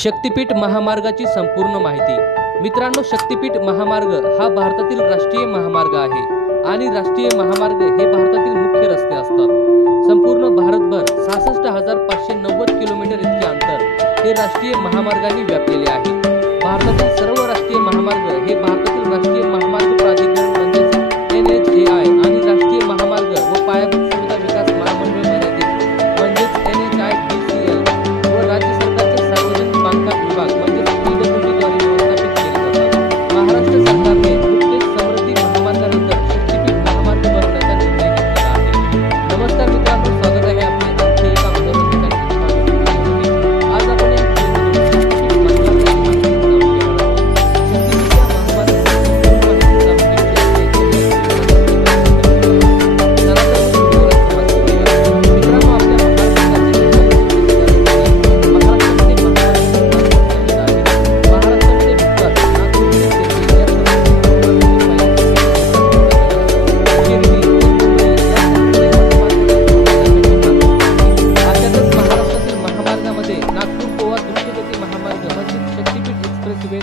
शक्तिपीठ महामार्गाची संपूर्ण माहिती। मित्रांनो, शक्तिपीठ महामार्ग हा भारतातील राष्ट्रीय महामार्ग आहे आणि राष्ट्रीय महामार्ग हे भारतातील मुख्य रस्ते असतात। संपूर्ण भारतभर 66,590 किलोमीटर इतके अंतर हे राष्ट्रीय महामार्गांनी व्यापलेले आहे। भारतातील सर्व राष्ट्रीय महामार्ग हे भारतातील राष्ट्रीय महामार्ग प्राधिकरण म्हणजेच NHAI आणि राष्ट्रीय महामार्ग व पायाभूत सुविधा विकास महामंडळ मर्यादित म्हणजेच NHIDCL व राज्य सरकारचे सार्वजनिक बांधकाम विभाग म्हणजेच PWD द्वारे व्यवस्थापित केले जातात। महाराष्ट्र सरकारने नुकतेच समृद्धी महामार्गानंतर शक्तिपीठ महामार्ग बनवण्याचा निर्णय घेतला आहे। नमस्कार मित्रांनो, स्वागत आहे आपले आणखी एका मनोरंजक आज आपण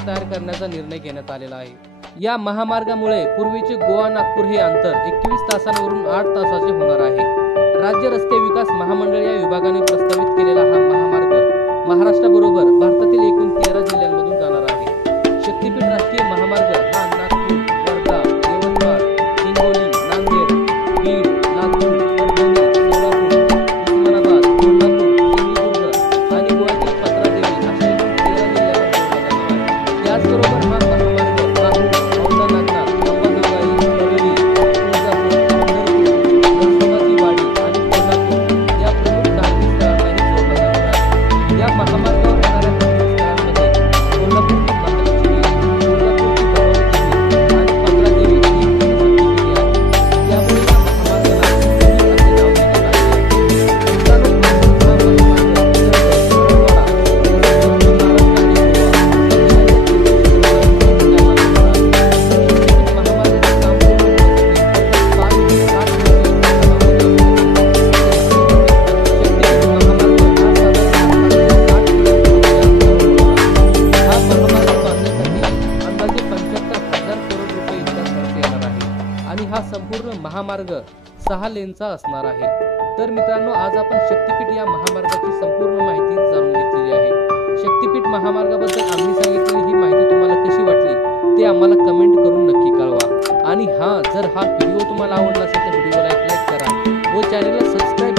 तयार करण्याचा निर्णय घेण्यात आलेला आहे। या महामार्गामुळे पूर्वीचे गोवा नागपूर हे अंतर 21 तासांवरून 8 तासाचे होणार आहे। राज्य रस्ते विकास महामंडळ या विभागाने प्रस्तावित केलेला हा महामार्ग महाराष्ट्राबरोबर भारतातील एकूण 13 जिल्ह्यांमधून जाणार आहे। शक्तिपीठ राष्ट्रीय महामार्ग हा नागपूर, वर्धा, यवतमाळ, हिंगोली, नांदेड, बीड, लातूर, परभणी, सोलापूर, उस्मानाबाद, कोल्हापूर, सिंधुदुर्ग आणि गोव्यातील पत्रादेवी अशा एकूण 13 जिल्ह्यांवर जोडला जाणार आहे। त्याचबरोबर हा महामार्ग राहुल, औंढा-नागनाथ, अंबाजोगाई, परळी, तुळजापूर, पंढरपूर, नरसोबाची वाडी आणि कोल्हापूर या प्रमुख धार्मिक स्थळांनाही जोडला जाणार आहे। या महामार्गावर येणाऱ्या प्रमुख स्थळांमध्ये कोल्हापूरची महालक्ष्मी, तुळजापूरची भगवती आणि पत्रादेवी ही शक्तिपीठे आहेत। त्यामुळे या महामार्गाला शक्तिपीठ असे नाव देण्यात आले आहे। मित्रांनो, हा महामार्ग आणि हा संपूर्ण महामार्ग 6 लेनचा असणार आहे। तर मित्रांनो, आज आपण शक्तिपीठ या महामार्गाची संपूर्ण माहिती जाणून घेतलेली आहे। शक्तिपीठ महामार्गाबद्दल आम्ही सांगितलेली ही माहिती तुम्हाला कशी वाटली ते आम्हाला कमेंट करून नक्की कळवा। आणि जर हा व्हिडिओ तुम्हाला आवडला असेल तर व्हिडिओला एक लाईक करा व चॅनलला सबस्क्राईब